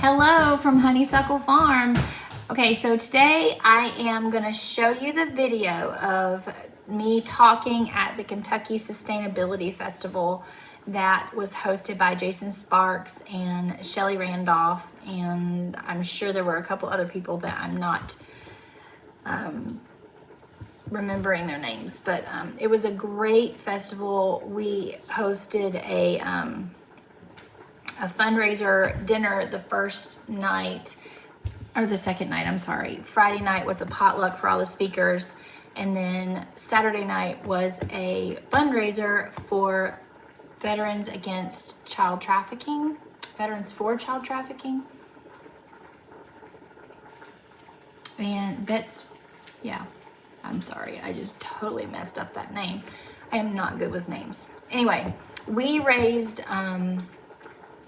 Hello from Honeysuckle Farm. Okay, so today I am going to show you the video of me talking at the Kentucky Sustainability Festival that was hosted by Jason Sparks and Shelly Randolph, and I'm sure there were a couple other people that I'm not remembering their names, but it was a great festival. We hosted a fundraiser dinner the first night, or the second night, I'm sorry. Friday night was a potluck for all the speakers, and then Saturday night was a fundraiser for Veterans Against Child Trafficking, Veterans for Child Trafficking, and vets, yeah, I'm sorry, I just totally messed up that name. I am not good with names. Anyway, we raised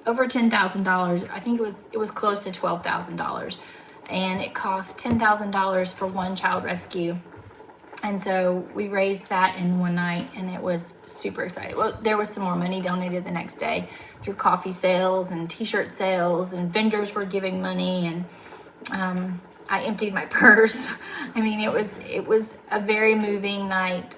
over $10,000. I think it was close to $12,000, and it cost $10,000 for one child rescue. And so we raised that in one night, and it was super exciting. Well, there was some more money donated the next day through coffee sales and t-shirt sales, and vendors were giving money, and I emptied my purse. I mean, it was a very moving night.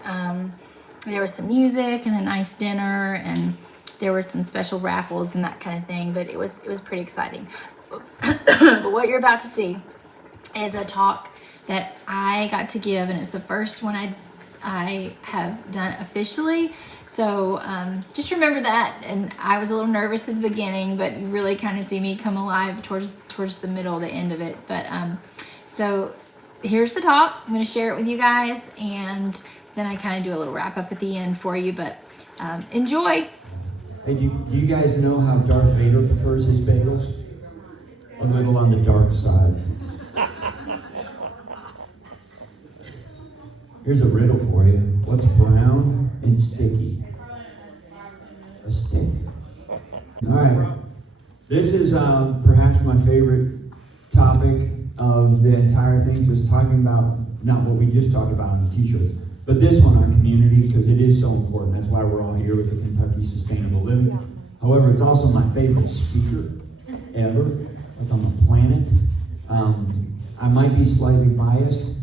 There was some music and a nice dinner, and there were some special raffles and that kind of thing, but it was pretty exciting. But what you're about to see is a talk that I got to give, and it's the first one I have done officially. So just remember that. And I was a little nervous at the beginning, but you really kind of see me come alive towards the middle, the end of it. But so here's the talk. I'm going to share it with you guys, and then I kind of do a little wrap up at the end for you. But enjoy. Hey, do you guys know how Darth Vader prefers his bagels? A little on the dark side. Here's a riddle for you. What's brown and sticky? A stick. All right. This is perhaps my favorite topic of the entire thing. Just talking about not what we just talked about in the t-shirts, but this one, our community, because it is so important. That's why we're all here with the Kentucky Sustainable Living. However, it's also my favorite speaker ever, like on the planet. I might be slightly biased,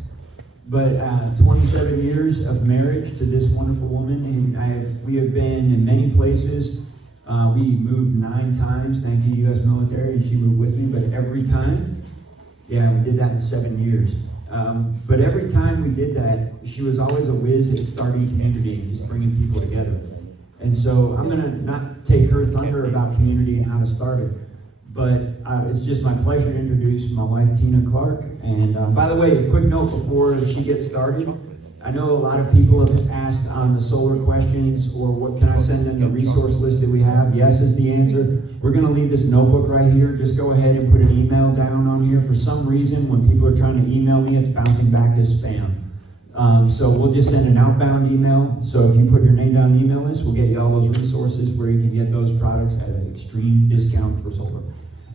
but 27 years of marriage to this wonderful woman, and we have been in many places. We moved 9 times, thank you, U.S. military, and she moved with me, but every time, yeah, we did that in 7 years. But every time we did that, she was always a whiz at starting community and just bringing people together. And so I'm going to not take her thunder about community and how to start it, but it's just my pleasure to introduce my wife, Tina Clark. And by the way, a quick note before she gets started. I know a lot of people have asked on the solar questions, or what can I send them, the resource list that we have. Yes is the answer. We're going to leave this notebook right here. Just go ahead and put an email down on here. For some reason, when people are trying to email me, it's bouncing back as spam. So we'll just send an outbound email. So if you put your name down on the email list, we'll get you all those resources where you can get those products at an extreme discount for solar.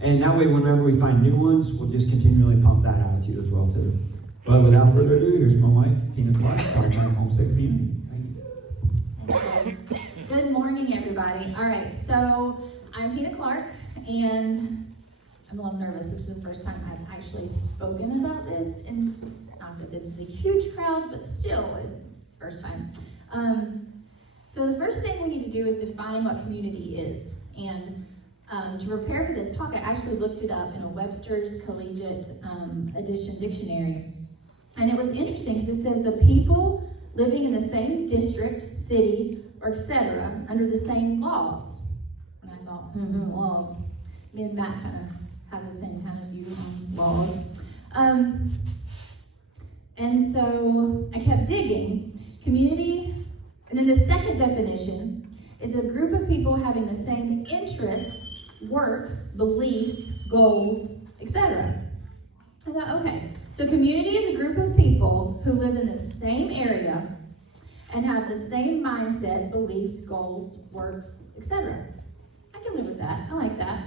And that way, whenever we find new ones, we'll just continually pump that out to you as well, too. But without further ado, here's my wife, Tina Clark, talking about Homestead Community. Thank you. Good morning, everybody. All right, so I'm Tina Clark, and I'm a little nervous. This is the first time I've actually spoken about this, and not that this is a huge crowd, but still, it's the first time. So the first thing we need to do is define what community is. And to prepare for this talk, I actually looked it up in a Webster's Collegiate Edition dictionary. And it was interesting because it says the people living in the same district, city, or etc. under the same laws. And I thought, laws. Me and Matt kind of have the same kind of view on laws. And so I kept digging. Community, and then the second definition is a group of people having the same interests, work, beliefs, goals, etc. I thought, okay, so community is a group of people who live in the same area and have the same mindset, beliefs, goals, works, etc. I can live with that. I like that.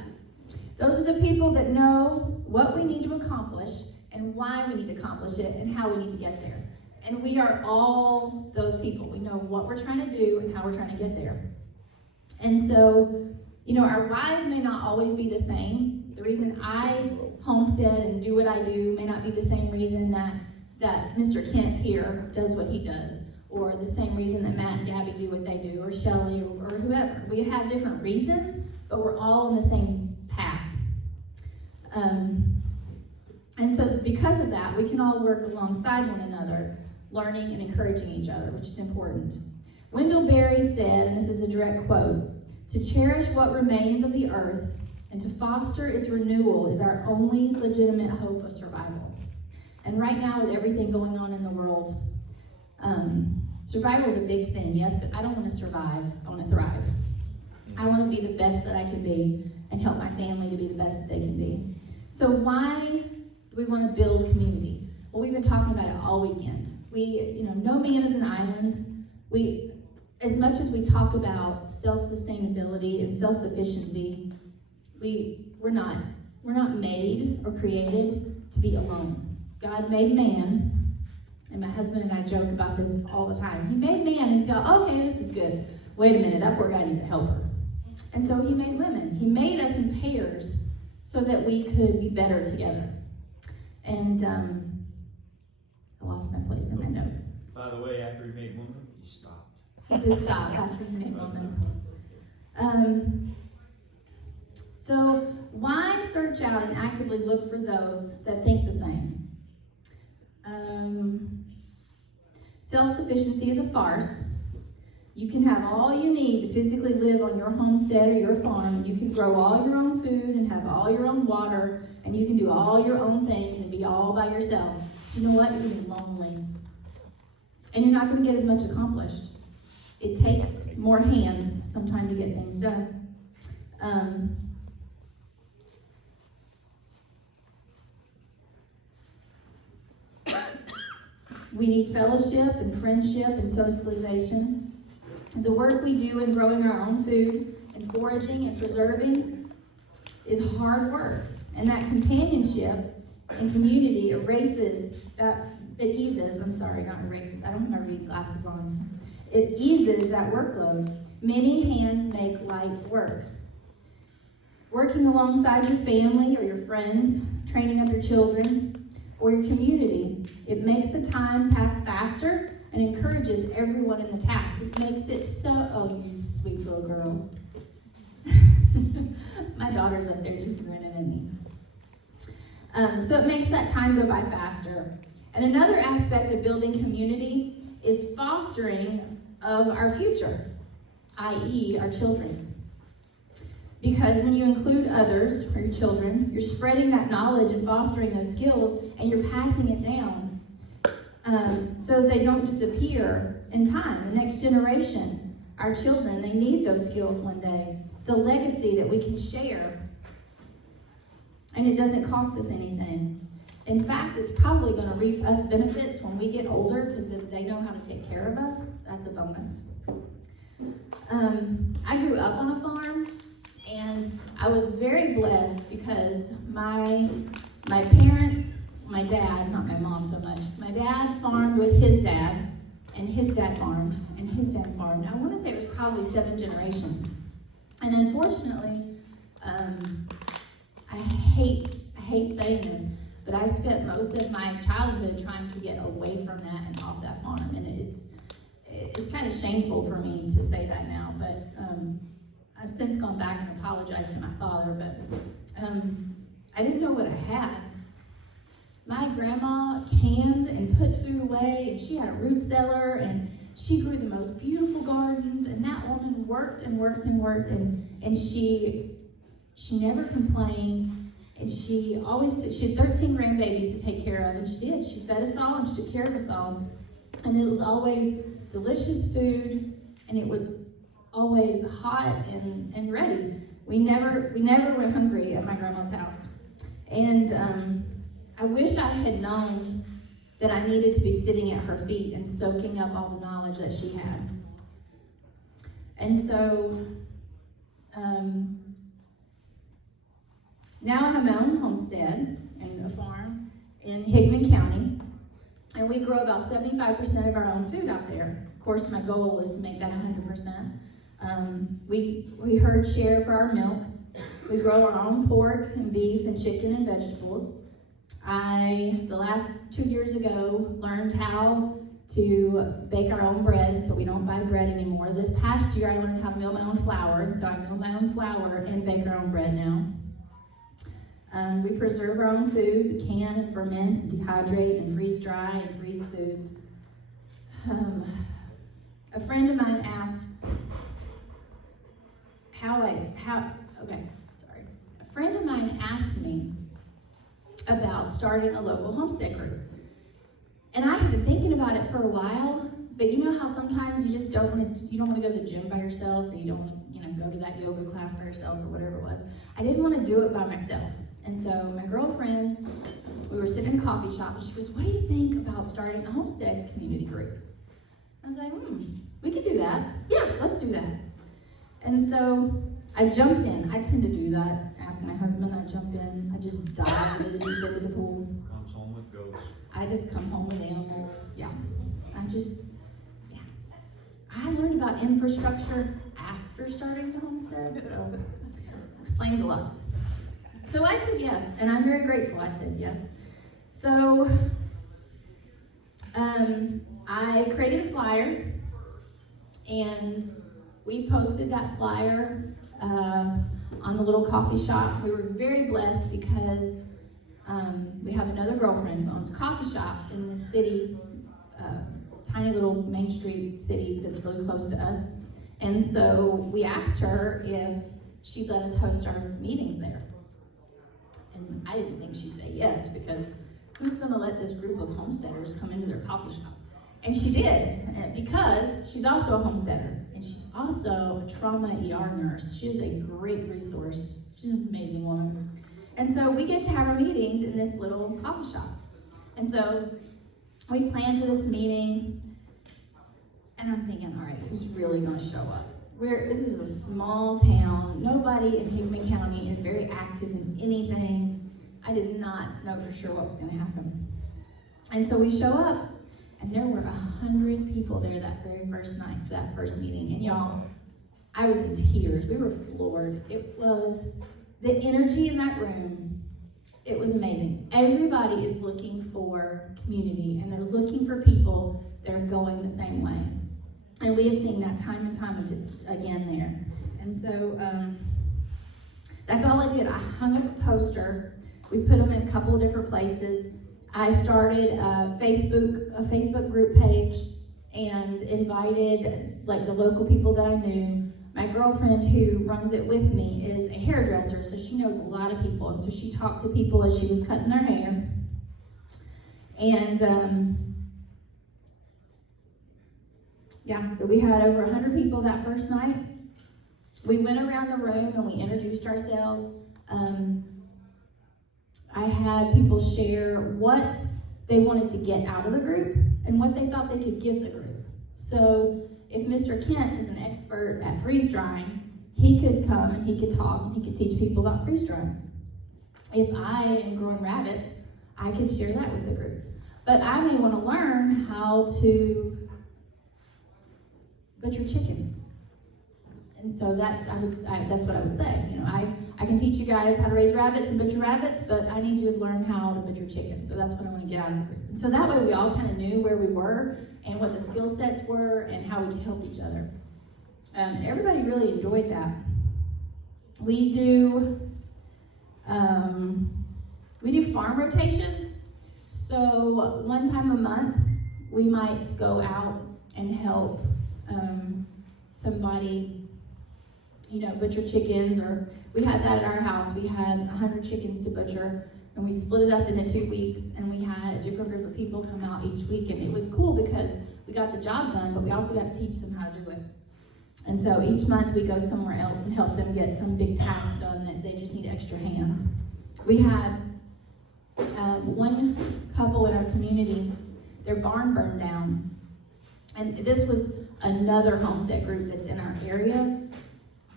Those are the people that know what we need to accomplish and why we need to accomplish it and how we need to get there. And we are all those people. We know what we're trying to do and how we're trying to get there. And so, our whys may not always be the same. The reason I homestead and do what I do may not be the same reason that Mr. Kent here does what he does, or the same reason that Matt and Gabby do what they do, or Shelley, or whoever. We have different reasons, but we're all on the same path. And so because of that, we can all work alongside one another, learning and encouraging each other, which is important. Wendell Berry said, and this is a direct quote, "To cherish what remains of the earth and to foster its renewal is our only legitimate hope of survival." And right now, with everything going on in the world, survival is a big thing, yes, but I don't want to survive, I want to thrive. I want to be the best that I can be and help my family to be the best that they can be. So why do we want to build community? Well, we've been talking about it all weekend. No man is an island. As much as we talk about self-sustainability and self-sufficiency, we're not made or created to be alone. God made man, and my husband and I joke about this all the time. He made man and thought, okay, this is good. Wait a minute, that poor guy needs a helper. And so he made women. He made us in pairs so that we could be better together. And I lost my place in my notes. By the way, after he made woman, he stopped. He did stop after he made woman. So why search out and actively look for those that think the same? Self-sufficiency is a farce. You can have all you need to physically live on your homestead or your farm. You can grow all your own food and have all your own water, and you can do all your own things and be all by yourself. But you know what? You're going to be lonely. And you're not going to get as much accomplished. It takes more hands sometimes to get things done. We need fellowship and friendship and socialization. The work we do in growing our own food and foraging and preserving is hard work. And that companionship and community I don't have my reading glasses on. So it eases that workload. Many hands make light work. Working alongside your family or your friends, training up your children, or your community, it makes the time pass faster and encourages everyone in the task. It makes it so, oh, you sweet little girl. My daughter's up there just grinning at me. So it makes that time go by faster. And another aspect of building community is fostering of our future, i.e. our children. Because when you include others, or your children, you're spreading that knowledge and fostering those skills, and you're passing it down so that they don't disappear in time. The next generation, our children, they need those skills one day. It's a legacy that we can share, and it doesn't cost us anything. In fact, it's probably going to reap us benefits when we get older because they know how to take care of us. That's a bonus. I grew up on a farm. And I was very blessed because my parents, my dad, not my mom so much, my dad farmed with his dad, and his dad farmed, and his dad farmed. I want to say it was probably 7 generations. And unfortunately, I hate saying this, but I spent most of my childhood trying to get away from that and off that farm. And it's kind of shameful for me to say that now, but I've since gone back and apologized to my father, but I didn't know what I had. My grandma canned and put food away, and she had a root cellar, and she grew the most beautiful gardens, and that woman worked and worked and worked, and she never complained, and she had 13 grandbabies to take care of, and she did. She fed us all, and she took care of us all, and it was always delicious food, and it was always hot and ready. We never went hungry at my grandma's house. And I wish I had known that I needed to be sitting at her feet and soaking up all the knowledge that she had. And so now I have my own homestead and a farm in Hickman County, and we grow about 75% of our own food out there. Of course, my goal is to make that 100%. We herd share for our milk, We grow our own pork and beef and chicken and vegetables. The last 2 years ago, learned how to bake our own bread, so we don't buy bread anymore. This past year, I learned how to mill my own flour, and so I mill my own flour and bake our own bread now. We preserve our own food. We can and ferment and dehydrate and freeze dry and freeze foods. A friend of mine asked A friend of mine asked me about starting a local homestead group. And I have been thinking about it for a while, but you know how sometimes you just don't want to go to the gym by yourself, or you don't want to, go to that yoga class by yourself or whatever it was. I didn't want to do it by myself. And so my girlfriend, we were sitting in a coffee shop, and she goes, "What do you think about starting a homestead community group?" I was like, we could do that. Yeah, let's do that. And so I jumped in. I tend to do that. Ask my husband, I jump in. I just dive into the pool. Comes home with goats. I just come home with animals. Yeah. I learned about infrastructure after starting the homestead, so explains a lot. So I said yes, and I'm very grateful I said yes. So I created a flyer, and we posted that flyer on the little coffee shop. We were very blessed because we have another girlfriend who owns a coffee shop in the city, tiny little Main Street city that's really close to us. And so we asked her if she'd let us host our meetings there. And I didn't think she'd say yes, because who's going to let this group of homesteaders come into their coffee shop? And she did, because she's also a homesteader, and she's also a trauma ER nurse. She is a great resource. She's an amazing woman. And so we get to have our meetings in this little coffee shop. And so we planned for this meeting, and I'm thinking, all right, who's really going to show up? This is a small town. Nobody in Hickman County is very active in anything. I did not know for sure what was going to happen. And so we show up, and there were 100 people there that very first night for that first meeting. And y'all, I was in tears. We were floored. It was the energy in that room. It was amazing. Everybody is looking for community, and they're looking for people that are going the same way. And we have seen that time and time again there. And so that's all I did. I hung up a poster. We put them in a couple of different places. I started a Facebook group page and invited the local people that I knew. My girlfriend who runs it with me is a hairdresser, so she knows a lot of people. And so she talked to people as she was cutting their hair. And so we had over 100 people that first night. We went around the room and we introduced ourselves. I had people share what they wanted to get out of the group and what they thought they could give the group. So if Mr. Kent is an expert at freeze drying, he could come and he could talk and he could teach people about freeze drying. If I am growing rabbits, I could share that with the group. But I may want to learn how to butcher chickens. And so that's what I would say. I can teach you guys how to raise rabbits and butcher rabbits, but I need you to learn how to butcher chickens. So that's what I want to get out of the group. And so that way we all kind of knew where we were and what the skill sets were and how we could help each other. Everybody really enjoyed that. We do farm rotations. So one time a month, we might go out and help somebody, butcher chickens, or we had that at our house. We had 100 chickens to butcher, and we split it up into 2 weeks, and we had a different group of people come out each week, and it was cool because we got the job done, but we also got to teach them how to do it. And so each month we go somewhere else and help them get some big task done that they just need extra hands. We had one couple in our community, their barn burned down, and this was another homestead group that's in our area,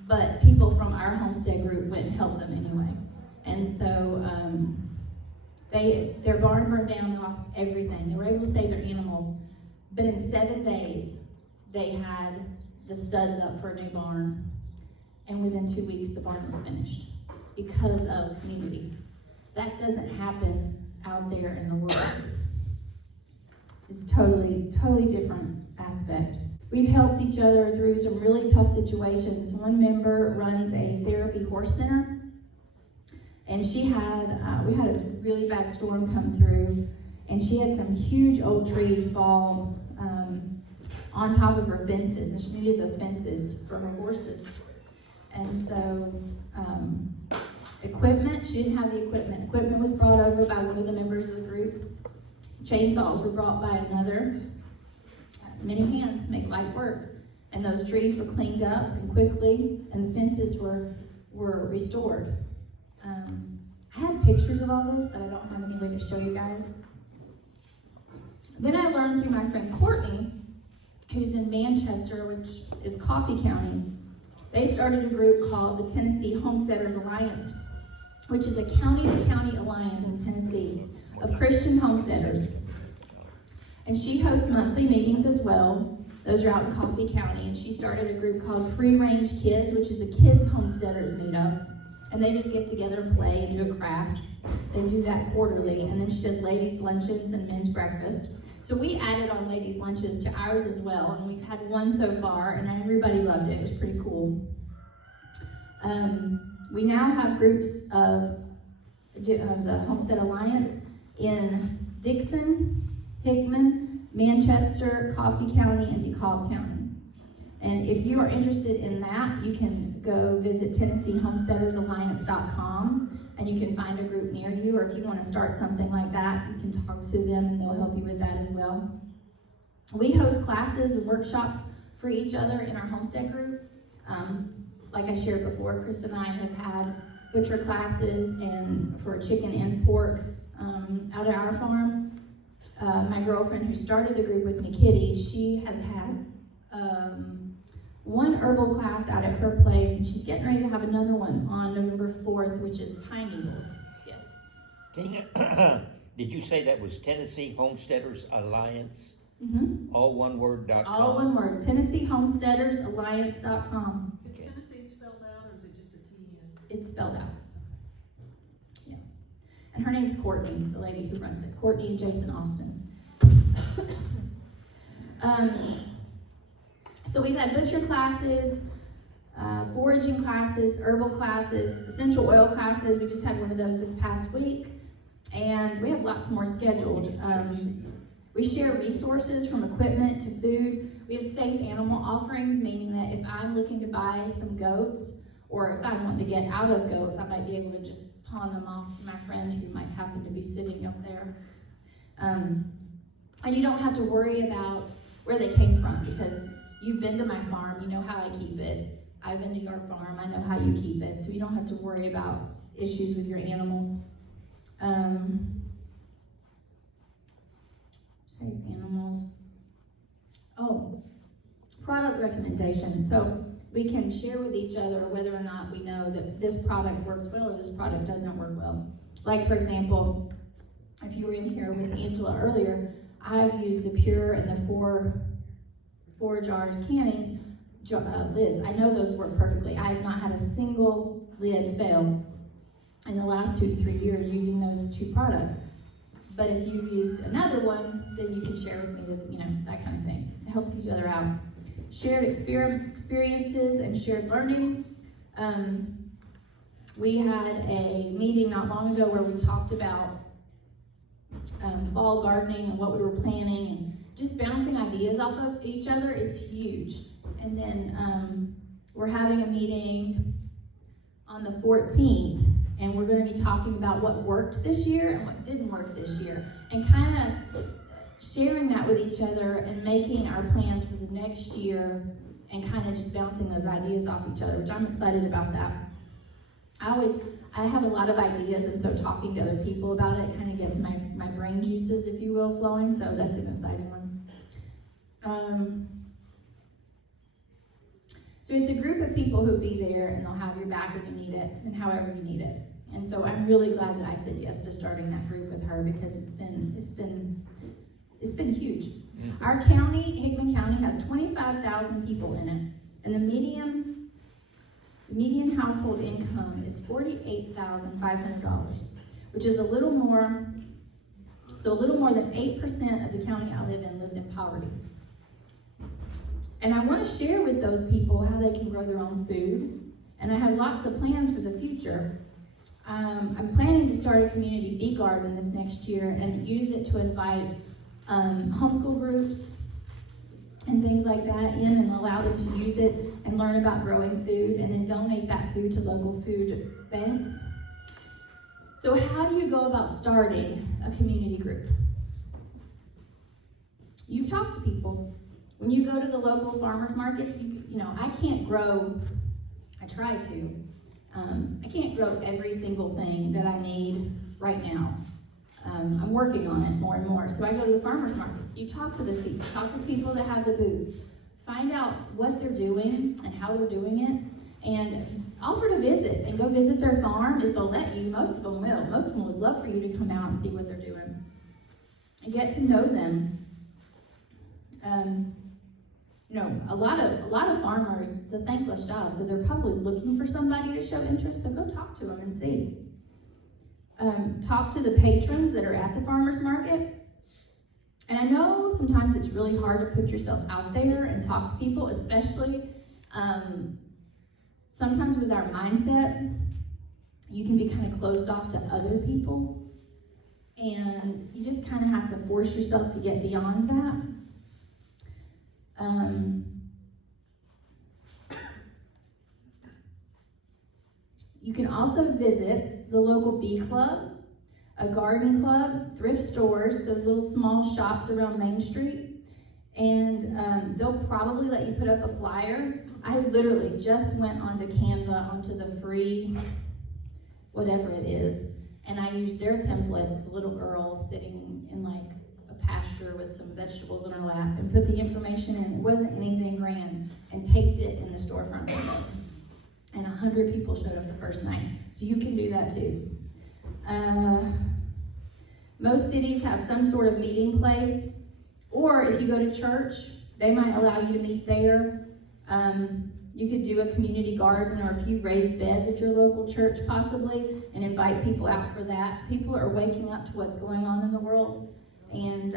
but people from our homestead group went and helped them anyway. And so their barn burned down, they lost everything. They were able to save their animals, but in 7 days, they had the studs up for a new barn, and within 2 weeks, the barn was finished. because of community. That doesn't happen out there in the world. It's totally different aspect. We've helped each other through some really tough situations. One member runs a therapy horse center, and we had a really bad storm come through, and she had some huge old trees fall on top of her fences, and she needed those fences for her horses. And so equipment, she didn't have the equipment. Equipment was brought over by one of the members of the group. Chainsaws were brought by another. Many hands make light work. And those trees were cleaned up and quickly, and the fences were restored. I had pictures of all this, but I don't have any way to show you guys. Then I learned through my friend Courtney, who's in Manchester, which is Coffee County. They started a group called the Tennessee Homesteaders Alliance, which is a county-to-county alliance in Tennessee of Christian homesteaders. And she hosts monthly meetings as well. Those are out in Coffee County. And she started a group called Free Range Kids, which is a kids homesteaders meetup. And they just get together and play and do a craft. They do that quarterly. And then she does ladies' luncheons and men's breakfast. So we added on ladies' lunches to ours as well. And we've had one so far, and everybody loved it. It was pretty cool. We now have groups of the Homestead Alliance in Dixon, Hickman, Manchester, Coffee County, and DeKalb County. And if you are interested in that, you can go visit TennesseeHomesteadersAlliance.com, and you can find a group near you, or if you want to start something like that, you can talk to them and they'll help you with that as well. We host classes and workshops for each other in our homestead group. Like I shared before, Chris and I have had butcher classes and for chicken and pork out at our farm. My girlfriend who started the group with me, Kitty, she has had one herbal class out at her place, and she's getting ready to have another one on November 4th, which is pine needles. Yes. Did you say that was Tennessee Homesteaders Alliance? Mm-hmm. All one word.com? All one word. TennesseeHomesteadersAlliance.com. Is Tennessee spelled out, or is it just a T-N? It's spelled out. Yeah. And her name's Courtney, the lady who runs it. Courtney and Jason Austin. So we've had butcher classes, foraging classes, herbal classes, essential oil classes. We just had one of those this past week. And we have lots more scheduled. We share resources from equipment to food. We have safe animal offerings, meaning that if I'm looking to buy some goats, or if I'm wanting to get out of goats, I might be able to just pawn them off to my friend who might happen to be sitting up there. And you don't have to worry about where they came from, because you've been to my farm, you know how I keep it. I've been to your farm, I know how you keep it. So you don't have to worry about issues with your animals. Safe animals. Oh, product recommendations. So we can share with each other whether or not we know that this product works well or this product doesn't work well. Like, for example, if you were in here with Angela earlier, I've used the Pure and the four jars cannings lids. I know those work perfectly. I have not had a single lid fail in the last 2 to 3 years using those two products. But if you've used another one, then you can share with me that, that kind of thing. It helps each other out. Shared experiences and shared learning. We had a meeting not long ago where we talked about fall gardening and what we were planning, and just bouncing ideas off of each other is huge. And then we're having a meeting on the 14th, and we're going to be talking about what worked this year and what didn't work this year, and kind of sharing that with each other and making our plans for the next year, and kind of just bouncing those ideas off each other, which I'm excited about that. I have a lot of ideas, and so talking to other people about it kind of gets my brain juices, if you will, flowing, so that's an exciting one. So it's a group of people who'll be there, and they'll have your back when you need it, and however you need it. And so I'm really glad that I said yes to starting that group with her, because it's been huge. Mm-hmm. Our county, Hickman County, has 25,000 people in it, and the median The median household income is $48,500, which is a little more than 8% of the county I live in lives in poverty. And I want to share with those people how they can grow their own food, and I have lots of plans for the future. I'm planning to start a community bee garden this next year and use it to invite homeschool groups and things like that in and allow them to use it and learn about growing food and then donate that food to local food banks. So how do you go about starting a community group? You talk to people. When you go to the local farmers markets, you know, I can't grow, I try to, I can't grow every single thing that I need right now. I'm working on it more and more. So I go to the farmers markets. You talk to those people. Talk to people that have the booths. Find out what they're doing and how they're doing it. And offer to visit and go visit their farm if they'll let you. Most of them will. Most of them would love for you to come out and see what they're doing. And get to know them. You know, a lot of farmers, it's a thankless job, so they're probably looking for somebody to show interest, so go talk to them and see. Talk to the patrons that are at the farmer's market. And I know sometimes it's really hard to put yourself out there and talk to people, especially sometimes with our mindset, you can be kind of closed off to other people. And you just kind of have to force yourself to get beyond that. You can also visit the local bee club, a garden club, thrift stores, those little small shops around Main Street, and they'll probably let you put up a flyer. I literally just went onto Canva, onto the free, whatever it is, and I used their template as a little girl sitting in like pasture with some vegetables in her lap and put the information in. It wasn't anything grand, and taped it in the storefront window. And 100 people showed up the first night. So you can do that too. Most cities have some sort of meeting place, or if you go to church, they might allow you to meet there. You could do a community garden or a few raised beds at your local church possibly, and invite people out for that. People are waking up to what's going on in the world. And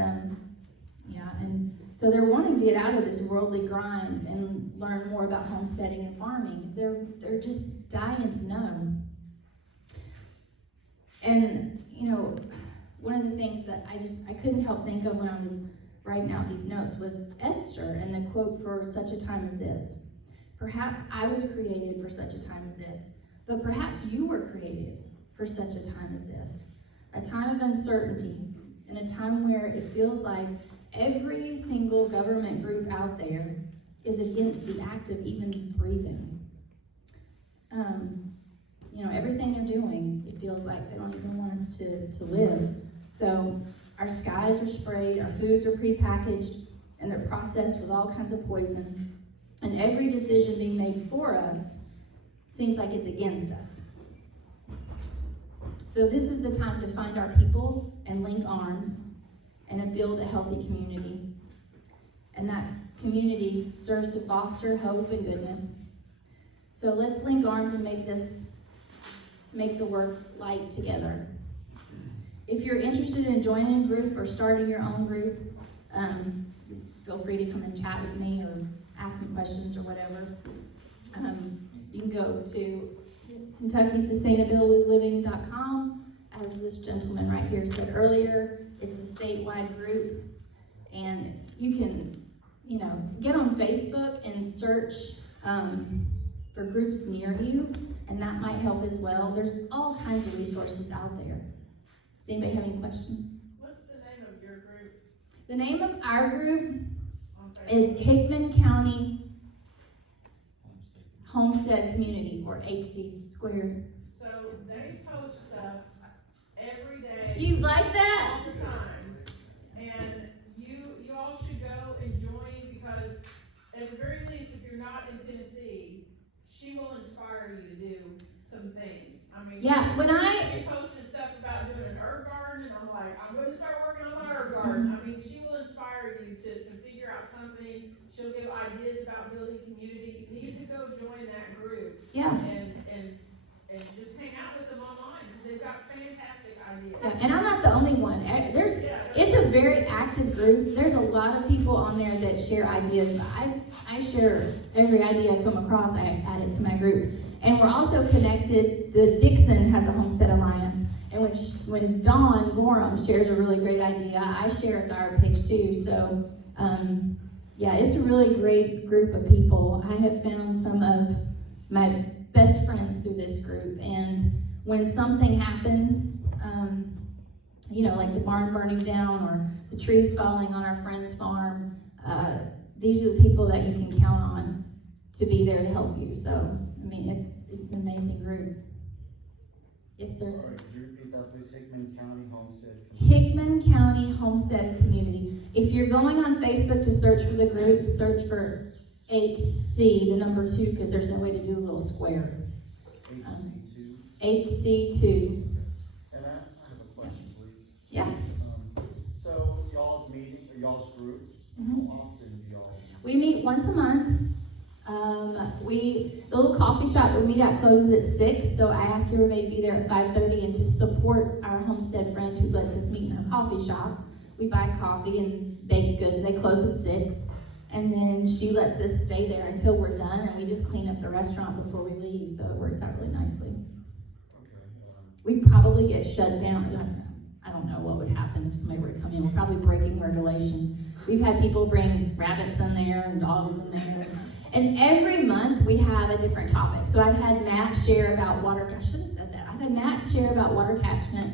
and so they're wanting to get out of this worldly grind and learn more about homesteading and farming. They're just dying to know. And you know, one of the things that I couldn't help think of when I was writing out these notes was Esther and the quote, "For such a time as this. Perhaps I was created for such a time as this, but perhaps you were created for such a time as this. A time of uncertainty, in a time where it feels like every single government group out there is against the act of even breathing. You know, everything they're doing, it feels like they don't even want us to live. So our skies are sprayed, our foods are prepackaged, and they're processed with all kinds of poison. And every decision being made for us seems like it's against us. So this is the time to find our people and link arms and to build a healthy community. And that community serves to foster hope and goodness. So let's link arms and make the work light together. If you're interested in joining a group or starting your own group, feel free to come and chat with me or ask me questions or whatever. You can go to KentuckySustainabilityLiving.com. As this gentleman right here said earlier, it's a statewide group, and you can, you know, get on Facebook and search for groups near you, and that might help as well. There's all kinds of resources out there. Does anybody have any questions? What's the name of your group? The name of our group is Hickman County Homestead Community, or HC squared. So they post stuff every day. You like that? All the time. And you all should go and join, because at the very least, if you're not in Tennessee, she will inspire you to do some things. I mean, Yeah, she posted stuff about doing an herb garden, and I'm like, I'm going to start working on my herb garden. I mean, she will inspire you to figure out something. She'll give ideas about building community. You need to go join that group. Yeah. and I'm not the only one. It's a very active group. There's a lot of people on there that share ideas, but I share every idea I come across. I add it to my group. And we're also connected. The Dixon has a Homestead Alliance. And when Dawn Gorham shares a really great idea, I share it to our page too. So, yeah, it's a really great group of people. I have found some of my best friends through this group. And when something happens, like the barn burning down or the trees falling on our friend's farm, these are the people that you can count on to be there to help you. So, I mean, it's an amazing group. Yes, sir. All right, could you repeat that, please? Hickman County Homestead. Hickman County Homestead Community. If you're going on Facebook to search for the group, search for HC, the number 2, because there's no way to do a little square. HC2. HC2. And I have a question, please. Yeah. So y'all's meeting, or y'all's group, Mhm. how often do y'all meet? We meet once a month. The little coffee shop that we meet at closes at 6, so I ask everybody to be there at 5:30, and to support our homestead friend who lets us meet in her coffee shop, we buy coffee and baked goods. They close at 6, and then she lets us stay there until we're done, and we just clean up the restaurant before we leave, so it works out really nicely. Okay. We'd probably get shut down. I don't know what would happen if somebody were to come in. We're probably breaking regulations. We've had people bring rabbits in there and dogs in there. And every month we have a different topic. So I've had Matt share about water. I should have said that. I've had Matt share about water catchment.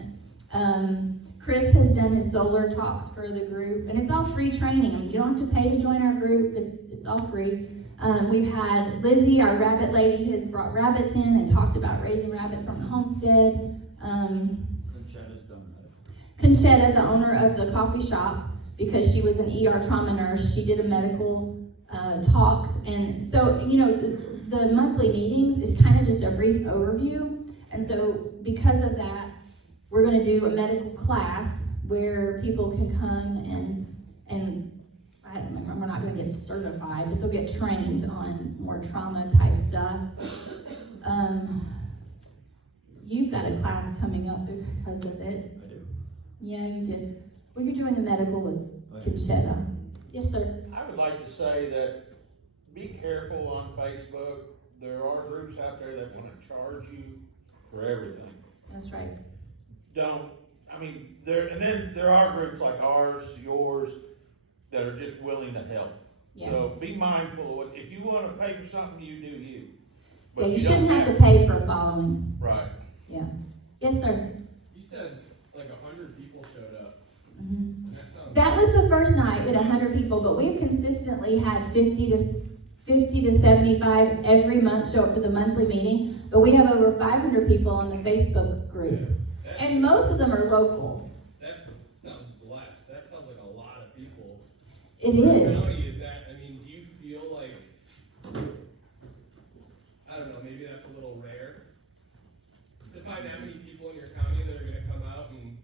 Chris has done his solar talks for the group, and it's all free training. I mean, you don't have to pay to join our group. It's all free. We've had Lizzie, our rabbit lady, has brought rabbits in and talked about raising rabbits on the homestead. Conchetta's done that. Conchetta, the owner of the coffee shop, because she was an ER trauma nurse, she did a medical talk. And so, the monthly meetings is kind of just a brief overview. And so because of that, we're going to do a medical class where people can come and we're not going to get certified, but they'll get trained on more trauma type stuff. You've got a class coming up because of it. I do. Yeah, you did. Well, you're doing a medical with Conchetta. Yes, sir. I would like to say that be careful on Facebook. There are groups out there that want to charge you for everything. That's right. There are groups like ours, yours, that are just willing to help. Yeah. So be mindful of what, if you want to pay for something, you do you. Yeah, But you don't shouldn't have to pay for a following. Right. Yeah. Yes, sir. You said like 100 people showed up. Mm-hmm. That sounds That was the first night with 100 people, but we've consistently had 50 to 75 every month show up for the monthly meeting. But we have over 500 people on the Facebook group, and most of them are local. That sounds blessed. That sounds like a lot of people. It is. Melody, do you feel like, I don't know, maybe that's a little rare to find that many people in your county that are going to come out and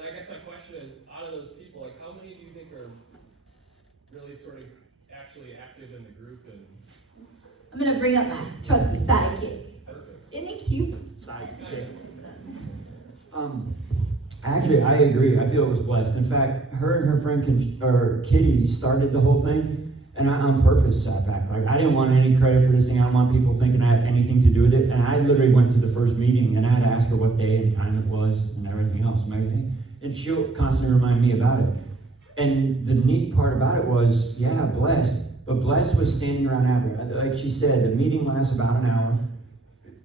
I guess my question is, out of those people, like how many do you think are really sort of actually active in the group? And I'm going to bring up my trusty sidekick. perfect. Isn't he cute? Actually, I agree. I feel it was blessed. In fact, her and her friend Kitty started the whole thing, and I on purpose sat back. Like, I didn't want any credit for this thing. I don't want people thinking I had anything to do with it. And I literally went to the first meeting, and I had to ask her what day and time it was, and everything else, and everything. And she'll constantly remind me about it. And the neat part about it was, yeah, blessed. But blessed was standing around after. Like she said, the meeting lasts about an hour.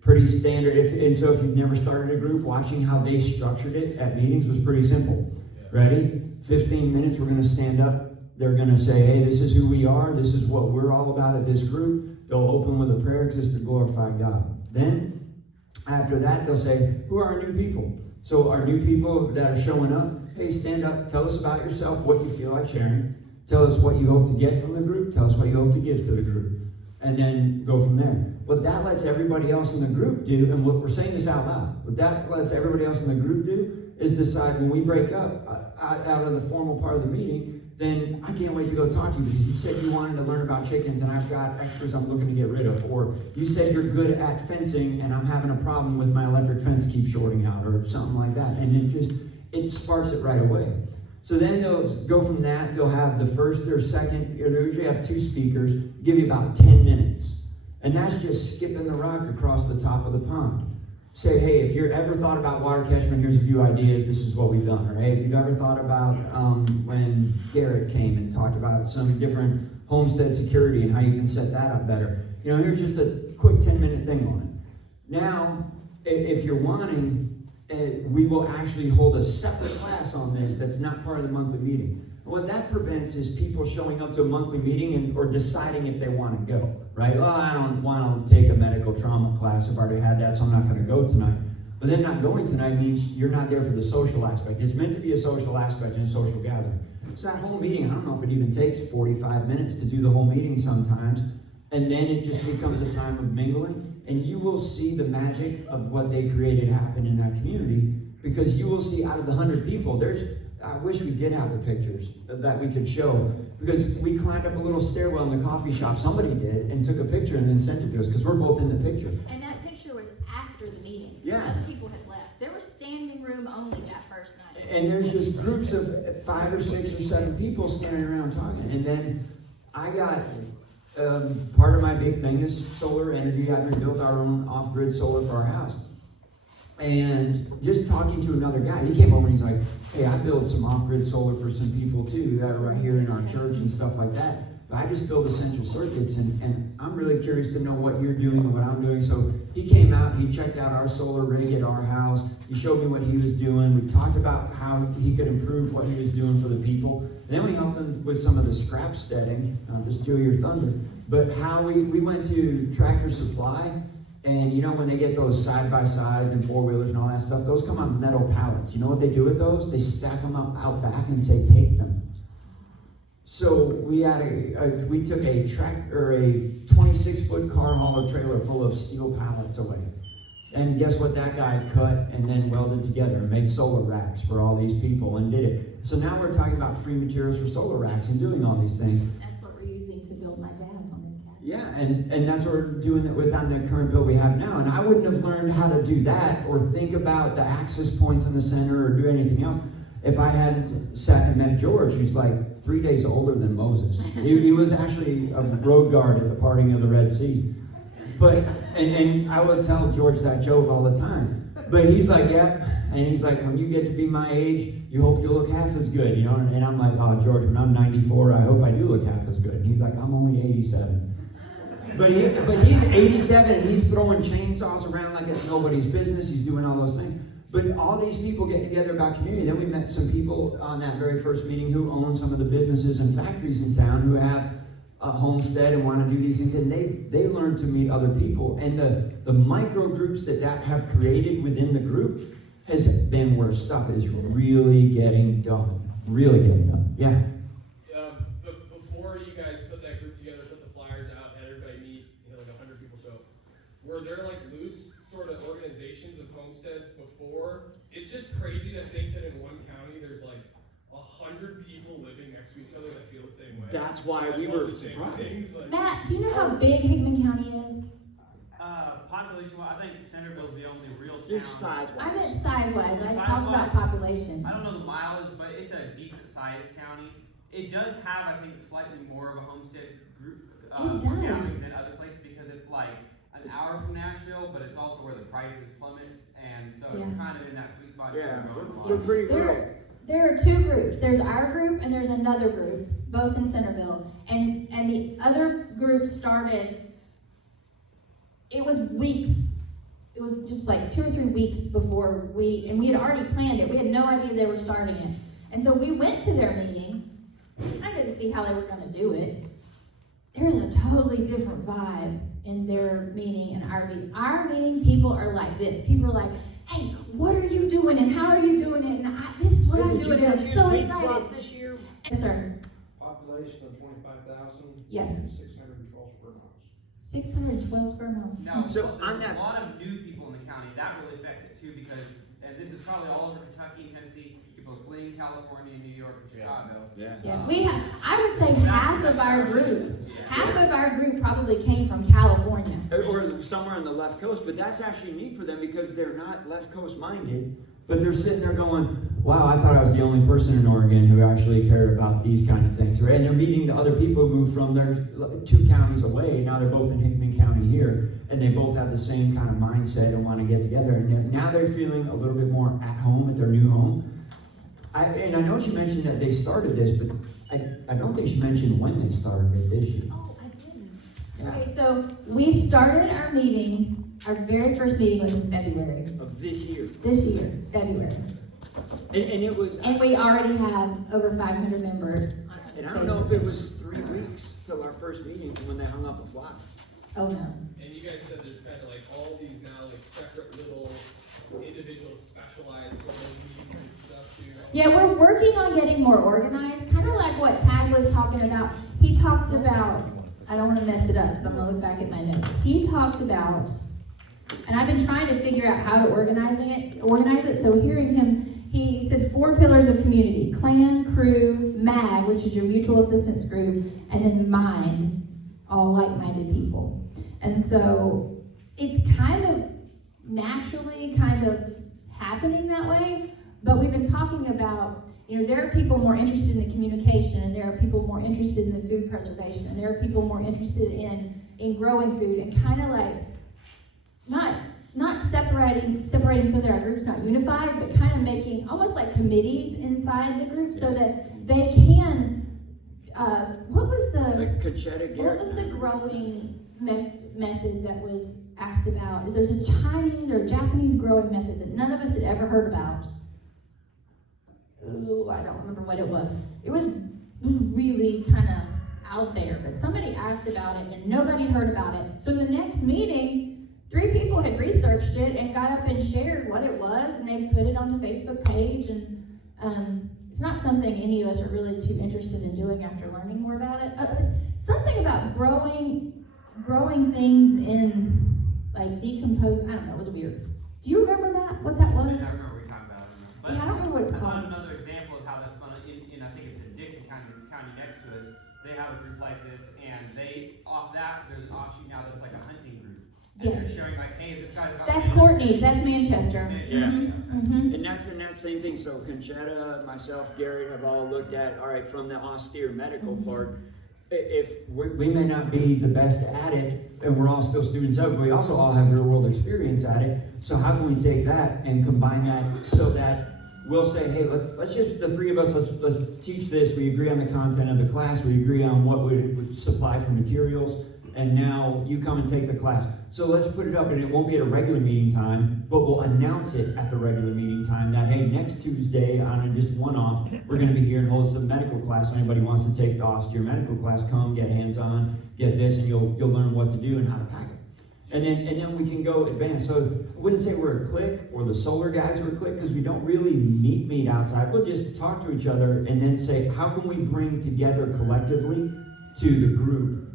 Pretty standard. And so if you've never started a group, watching how they structured it at meetings was pretty simple. Ready? 15 minutes, we're going to stand up. They're going to say, hey, this is who we are. This is what we're all about at this group. They'll open with a prayer just to glorify God. Then, after that, they'll say, who are our new people? So our new people that are showing up, hey, stand up. Tell us about yourself, what you feel like sharing. Tell us what you hope to get from the group. Tell us what you hope to give to the group. And then go from there. What that lets everybody else in the group do, and what we're saying this out loud, what that lets everybody else in the group do is decide when we break up out of the formal part of the meeting, then I can't wait to go talk to you because you said you wanted to learn about chickens and I've got extras I'm looking to get rid of. Or you said you're good at fencing and I'm having a problem with my electric fence keeps shorting out or something like that. And it sparks it right away. So then they'll go from that, they'll have the first or second, or they usually have 2 speakers, give you about 10 minutes. And that's just skipping the rock across the top of the pond. Say, hey, if you've ever thought about water catchment, here's a few ideas, this is what we've done. Or hey, if you've ever thought about when Garrett came and talked about some different homestead security and how you can set that up better. You know, here's just a quick 10-minute thing on it. Now, if you're wanting, we will actually hold a separate class on this that's not part of the monthly meeting. And what that prevents is people showing up to a monthly meeting or deciding if they want to go, right? Oh, I don't want to take a medical trauma class. I've already had that, so I'm not going to go tonight. But then not going tonight means you're not there for the social aspect. It's meant to be a social aspect and a social gathering. So that whole meeting, I don't know if it even takes 45 minutes to do the whole meeting sometimes, and then it just becomes a time of mingling. And you will see the magic of what they created happen in that community, because you will see out of the 100 people, I wish we did have the pictures that we could show, because we climbed up a little stairwell in the coffee shop, somebody did, and took a picture and then sent it to us, because we're both in the picture. And that picture was after the meeting. Yeah. Other people had left. There was standing room only that first night. And there's just groups of 5 or 6 or 7 people standing around talking. And then I got, part of my big thing is solar energy. I've built our own off-grid solar for our house. And just talking to another guy, he came over and he's like, hey, I built some off-grid solar for some people too that are right here in our church and stuff like that. But I just build essential circuits, and I'm really curious to know what you're doing and what I'm doing. So he came out, he checked out our solar rig at our house. He showed me what he was doing. We talked about how he could improve what he was doing for the people. And then we helped him with some of the scrap steading, to steal your thunder. But how we went to Tractor Supply, and you know when they get those side-by-sides and four-wheelers and all that stuff, those come on metal pallets. You know what they do with those? They stack them up out back and say, take them. So we had we took a 26-foot car hauler trailer full of steel pallets away. And guess what that guy cut and then welded together and made solar racks for all these people and did it. So now we're talking about free materials for solar racks and doing all these things. That's what we're using to build my dad's on his cabin. Yeah, and that's what we're doing with on the current bill we have now. And I wouldn't have learned how to do that or think about the access points in the center or do anything else if I hadn't sat and met George, who's like 3 days older than Moses. He was actually a road guard at the parting of the Red Sea. But, and I would tell George that joke all the time. But he's like, yeah, and he's like, when you get to be my age, you hope you look half as good, you know? And I'm like, oh, George, when I'm 94, I hope I do look half as good. And he's like, I'm only 87. But he's 87 and he's throwing chainsaws around like it's nobody's business. He's doing all those things. But all these people get together about community. Then we met some people on that very first meeting who own some of the businesses and factories in town who have a homestead and want to do these things. And they learn to meet other people. And the micro groups that have created within the group has been where stuff is really getting done. Really getting done. Yeah. Before you guys put that group together, put the flyers out, had everybody meet, like 100 people show up, were there like loose sort of organizations of homesteads before? It's just crazy to think that in one county there's like 100 people living next to each other that feel the same way. That's why we were surprised. Matt, do you know how big Hickman County is? Population-wise, I think Centerville's the only real town. Here's size-wise. I meant size-wise. I talked about Size-wise, population. I don't know the mileage, but it's a decent-sized county. It does have, I think, slightly more of a homestead group It does. county than other places because it's like an hour from Nashville, but it's also where the prices plummet, and so Yeah. it's kind of in that sweet spot. Yeah, We're we're pretty rural. There are two groups. There's our group and there's another group, both in Centerville. And the other group started, it was weeks. It was just like 2 or 3 weeks before we had already planned it. We had no idea they were starting it. And so we went to their meeting. I didn't see how they were going to do it. There's a totally different vibe in their meeting and our meeting. Our meeting, people are like this. People are like, hey, what are you doing and how are you doing it? And this is what I'm doing. And I'm so excited. This year? Yes, sir. Population of 25,000. Yes. 612 square miles. 612 square miles. Now, So there's on that- a lot of new people in the county. That really affects it too because, and this is probably all over Kentucky and Tennessee. People are fleeing California, New York, and Chicago. Yeah. Yeah, we have. I would say half of our group probably came from California. Or somewhere on the left coast, but that's actually neat for them because they're not left coast minded. but they're sitting there going, wow, I thought I was the only person in Oregon who actually cared about these kind of things, right? And they're meeting the other people who moved from their 2 counties away. Now they're both in Hickman County here, and they both have the same kind of mindset and want to get together. And now they're feeling a little bit more at home at their new home. And I know she mentioned that they started this, but I don't think she mentioned when they started it this year. Oh, I didn't. Yeah. Okay, so we started our meeting, our very first meeting was in February. Of this year. This year, February. And it was, And we already have over 500 members on our and I don't know if it Facebook. was 3 weeks till our first meeting from when they hung up the flag. Oh, no. And you guys said there's kind of like all these now like separate little individual specialized little meeting group stuff too. Yeah, we're working on getting more organized, kind of like what Tag was talking about. He talked about, I don't want to mess it up, so I'm going to look back at my notes. He talked about, and I've been trying to figure out how to organize it. So hearing him, he said 4 pillars of community: clan, crew, MAG, which is your mutual assistance group, and then mind, all like-minded people. And so it's kind of naturally kind of happening that way, but we've been talking about, there are people more interested in the communication, and there are people more interested in the food preservation, and there are people more interested in growing food, and kind of like not separating so that our group's not unified, but kind of making almost like committees inside the group so that they can, what was the growing method that was asked about? There's a Chinese or Japanese growing method that none of us had ever heard about. Ooh, I don't remember what it was. It was really kind of out there, but somebody asked about it and nobody heard about it. So the next meeting, 3 people had researched it and got up and shared what it was, and they put it on the Facebook page. And it's not something any of us are really too interested in doing after learning more about it. Something about growing things in like decompose. I don't know. It was weird. Do you remember that? What that I was? don't remember what you're talking about. But Yeah, I don't remember what it's I called. found another example of how that's fun in I think it's in Dixon County next to us. They have a group like this, and off that there's an offshoot now that's like a hunting group. And Yes. they're sharing like, hey, this guy's got That's Courtney's. That's Manchester. Yeah. Mm-hmm. And that's same thing. So Conchetta, myself, Gary have all looked at, all right, from the austere medical part, if we may not be the best at it, and we're all still students of it, but we also all have real world experience at it. So how can we take that and combine that so that we'll say, hey, let's just, the 3 of us, let's teach this. We agree on the content of the class. We agree on what we would supply for materials. And now you come and take the class. So let's put it up, and it won't be at a regular meeting time, but we'll announce it at the regular meeting time that, hey, next Tuesday on a just one-off, we're going to be here and host a medical class. So anybody wants to take the austere medical class, come, get hands-on, get this, and you'll learn what to do and how to pack it. And then we can go advance. So I wouldn't say we're a clique or the solar guys are a clique, because we don't really meet outside. We'll just talk to each other and then say, how can we bring together collectively to the group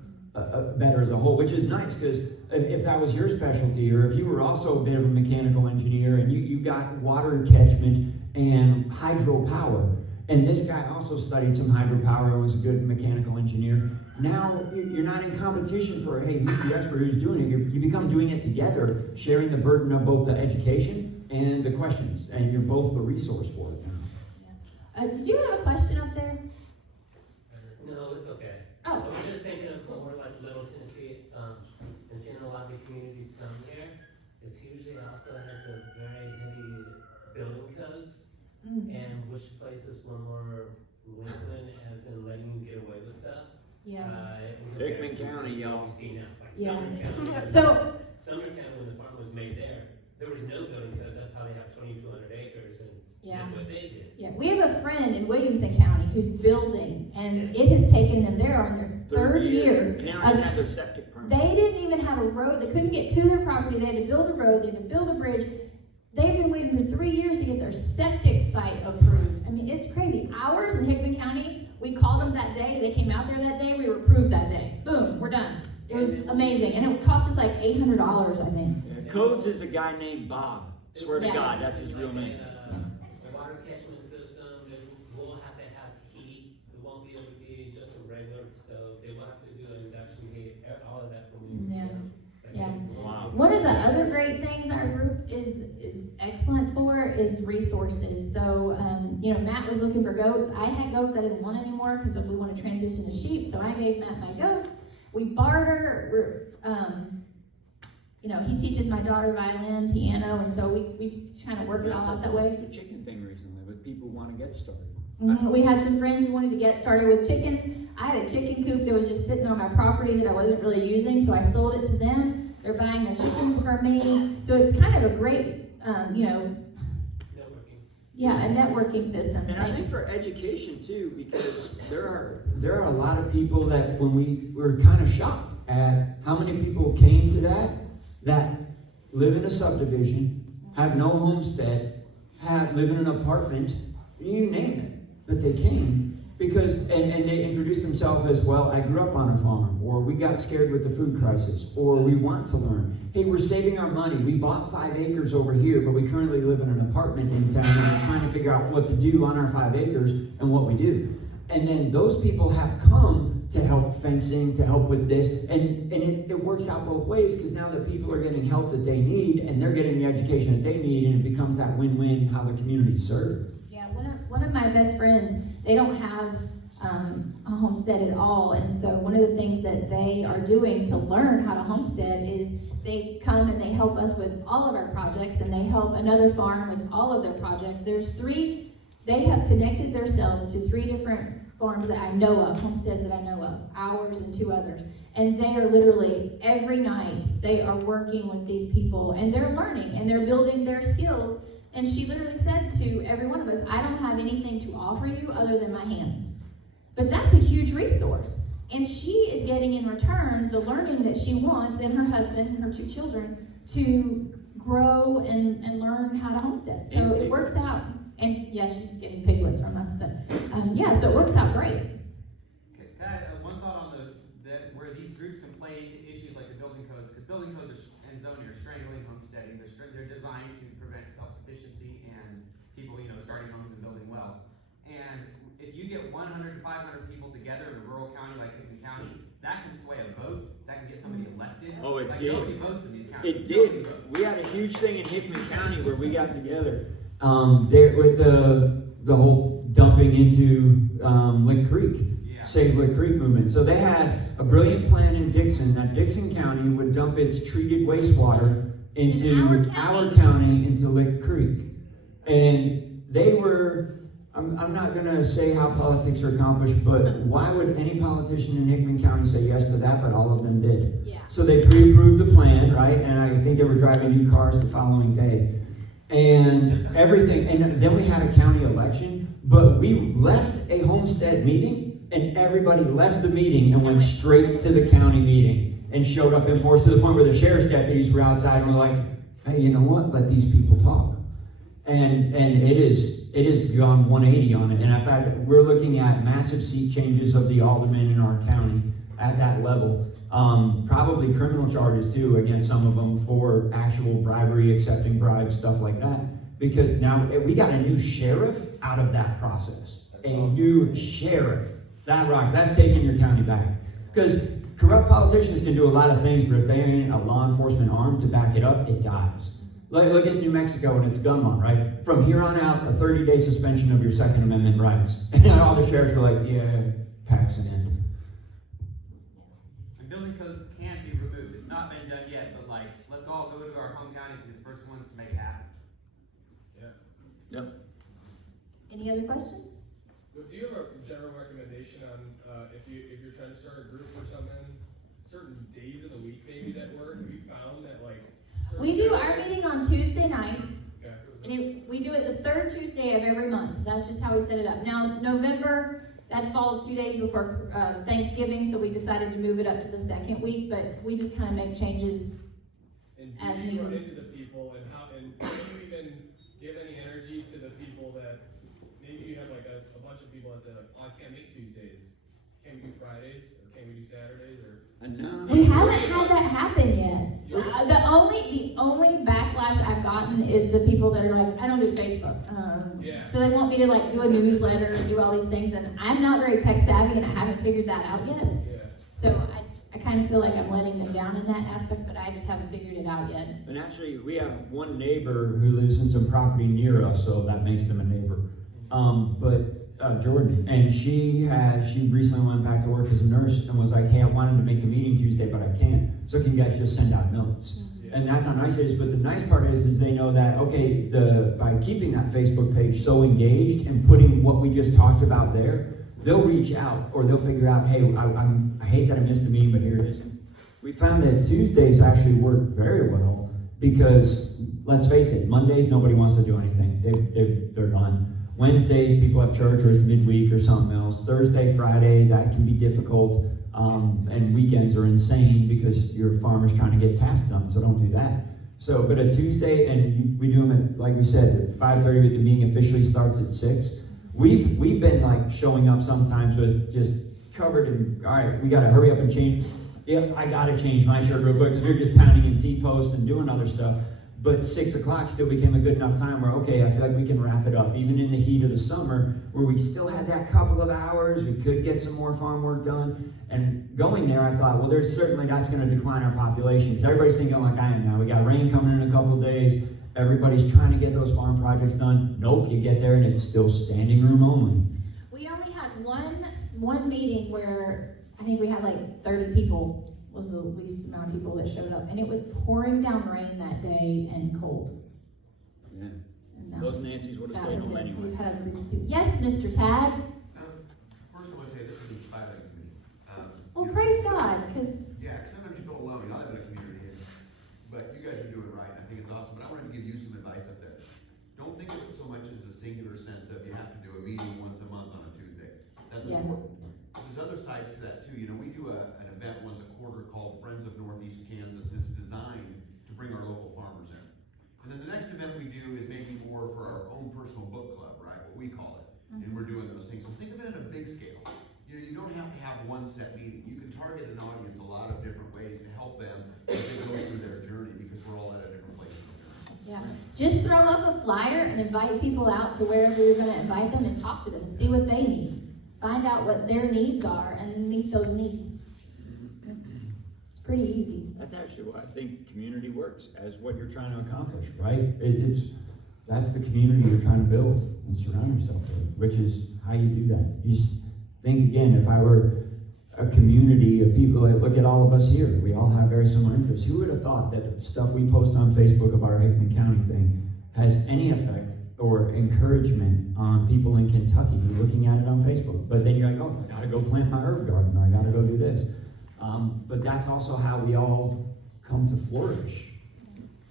better as a whole, which is nice, because if that was your specialty, or if you were also a bit of a mechanical engineer and you got water catchment and hydropower, and this guy also studied some hydropower and was a good mechanical engineer, now you're not in competition for, hey, who's the expert, who's doing it. You become doing it together, sharing the burden of both the education and the questions, and you're both the resource for it. Did you have a question up there? No, it's okay. Oh. I was just thinking of more like Little Tennessee, and seeing a lot of the communities come here. It's usually also has a very heavy building codes, and which places were more Lincoln, as in letting you get away with stuff. Yeah. In Hickman comparison to County, y'all. what we see now, like Yeah. Sumner County. So, Sumner County, when the farm was made there was no building codes. That's how they have 2,200 acres and Yeah. did what they did. yeah, we have a friend in Williamson County who's building, and it has taken them, they're on their third year. And they don't even have their septic permit. They didn't even have a road. They couldn't get to their property. They had to build a road. They had to build a bridge. They've been waiting for 3 years to get their septic site approved. I mean, it's crazy. Ours in Hickman County, we called them that day. They came out there that day. We were approved that day. Boom, we're done. It was amazing. And it cost us like $800, I think. Codes is a guy named Bob. Swear to Yeah. God, that's his real name. A water catchment system, it will have to have heat, it won't be able to be just a regular stove, they will have to do an induction heat, all of that from Yeah. Louisiana. Yeah. Wow. One of the other great things our group is excellent for is resources. So, you know, Matt was looking for goats. I had goats I didn't want anymore because we want to transition to sheep. So I gave Matt my goats. We barter. You know, he teaches my daughter violin, piano, and so we just kind of work it all out that way. The chicken thing recently, but people want to get started. We had some friends who wanted to get started with chickens. I had a chicken coop that was just sitting on my property that I wasn't really using, so I sold it to them. They're buying their chickens from me. So it's kind of a great, you know, Networking. yeah, a networking system. And I think for education too, because there are a lot of people that when we were kind of shocked at how many people came to that live in a subdivision, have no homestead, live in an apartment, you name it. But they came because, and they introduced themselves as, well, I grew up on a farm, or we got scared with the food crisis, or we want to learn. Hey, we're saving our money. We bought 5 acres over here, but we currently live in an apartment in town, and we're trying to figure out what to do on our 5 acres and what we do. And then those people have come to help fencing, to help with this, and it works out both ways, because now that people are getting help that they need, and they're getting the education that they need, and it becomes that win-win how the community is served. Yeah, one of my best friends, they don't have a homestead at all, and so one of the things that they are doing to learn how to homestead is they come and they help us with all of our projects, and they help another farm with all of their projects. They have connected themselves to 3 different farms that I know of, homesteads that I know of, ours and 2 others. And they are literally, every night, they are working with these people, and they're learning, and they're building their skills. And she literally said to every one of us, I don't have anything to offer you other than my hands. But that's a huge resource. And she is getting in return the learning that she wants, and her husband and her 2 children, to grow and learn how to homestead. So it works out. And yeah, she's getting piglets from us, but yeah, so it works out great. Okay, one thought on where these groups can play into issues like the building codes, because building codes and zoning are strangling homesteading. They're designed to prevent self-sufficiency and people, you know, starting homes and building well. And if you get 100 to 500 people together in a rural county like Hickman County, that can sway a vote. That can get somebody elected. Oh, it like, did. Nobody votes in these counties. It did. We had a huge thing in Hickman County where we got together. There with the whole dumping into Lick Creek, Save Lick Creek movement. So they had a brilliant plan in Dixon that Dixon County would dump its treated wastewater into our county into Lick Creek, and they were. I'm not going to say how politics are accomplished, but why would any politician in Hickman County say yes to that? But all of them did. Yeah. So they pre-approved the plan, right? And I think they were driving new cars the following day. And everything, and then we had a county election, but we left a homestead meeting, and everybody left the meeting and went straight to the county meeting and showed up in force, to the point where the sheriff's deputies were outside and were like, hey, you know what, let these people talk. And it is gone 180 on it. And in fact, we're looking at massive seat changes of the aldermen in our county at that level. Probably criminal charges too against some of them for actual bribery, accepting bribes, stuff like that. Because now we got a new sheriff out of that process. New sheriff. That rocks. That's taking your county back. Because corrupt politicians can do a lot of things, but if they ain't a law enforcement arm to back it up, it dies. Look at New Mexico and its gun law, right? From here on out, a 30-day suspension of your Second Amendment rights. And all the sheriffs were like, yeah, packs an end. And building codes can be removed. It's not been done yet, but like, let's all go to our home county and be the first ones to make it happen. Yeah. Yep. Any other questions? Do you have a general recommendation on if you're trying to start a group or something, certain days of the week maybe that work? Have you found that like We do our meeting on Tuesday nights. Okay. And we do it the 3rd Tuesday of every month. That's just how we set it up. Now, November, that falls 2 days before Thanksgiving, so we decided to move it up to the 2nd week, but we just kind of make changes as And do you run needed. into the people, and do you even give any energy to the people that, maybe you have like a bunch of people that say like, oh, I can't make Tuesdays. Can we do Fridays, or can we do Saturdays, or? We haven't had that happen yet. The only backlash I've gotten is the people that are like, I don't do Facebook. So they want me to like do a newsletter and do all these things, and I'm not very tech savvy, and I haven't figured that out yet. Yeah. So I I kind of feel like I'm letting them down in that aspect, but I just haven't figured it out yet. And actually, we have one neighbor who lives in some property near us, so that makes them a neighbor. Jordan, and she recently went back to work as a nurse and was like, hey, I wanted to make a meeting Tuesday, but I can't. So can you guys just send out notes? And that's how nice it is. But the nice part is they know that, okay, by keeping that Facebook page so engaged and putting what we just talked about there, they'll reach out or they'll figure out, hey, I hate that I missed the meeting, but here it is. We found that Tuesdays actually work very well because, let's face it, Mondays, nobody wants to do anything. They're done. Wednesdays, people have church or it's midweek or something else. Thursday, Friday, that can be difficult. And weekends are insane because your farmer's trying to get tasks done, so don't do that. So, but a Tuesday, and we do them at, like we said, at 5:30, but the meeting officially starts at 6. We've been like showing up sometimes with just covered in, all right, we got to hurry up and change. Yep, I got to change my shirt real quick because we're just pounding in T-posts and doing other stuff. But 6 o'clock still became a good enough time where, okay, I feel like we can wrap it up. Even in the heat of the summer, where we still had that couple of hours, we could get some more farm work done. And going there, I thought, well, that's going to decline our population. Because everybody's thinking like I am now. We got rain coming in a couple of days. Everybody's trying to get those farm projects done. Nope, you get there and it's still standing room only. We only had one meeting where I think we had like 30 people. Was the least amount of people that showed up, and it was pouring down rain that day and cold. Yeah. And Those Nancy's would have stayed home anyway. We've had a group of people. Yes, Mr. Tag. First, I want to tell you this is inspiring to me. Well, praise God, because Yeah, sometimes you feel alone. You're not in a community here, but you guys are doing it right. I think it's awesome. But I wanted to give you some advice up there. Don't think of it so much as a singular sense of you have to do a meeting once a month on a Tuesday. That's important. There's other sides to that too. You know, we do an event once a quarter called Friends of Northeast Kansas. It's designed to bring our local farmers in. And then the next event we do is maybe more for our own personal book club, right? What we call it. And we're doing those things. So think of it in a big scale. You know, you don't have to have one set meeting. You can target an audience a lot of different ways to help them as they go through their journey because we're all at a different place in the journey. yeah, just throw up a flyer and invite people out to wherever you're going to invite them and talk to them and see what they need. Find out what their needs are and meet those needs. It's pretty easy. That's actually what I think community works as what you're trying to accomplish, right? That's the community you're trying to build and surround yourself with, which is how you do that. You just think again, if I were a community of people, look at all of us here. We all have very similar interests. Who would have thought that the stuff we post on Facebook about our Hickman County thing has any effect or encouragement on people in Kentucky looking at it on Facebook? But then you're like, oh, I gotta go plant my herb garden, or I gotta go do this. But that's also how we all come to flourish.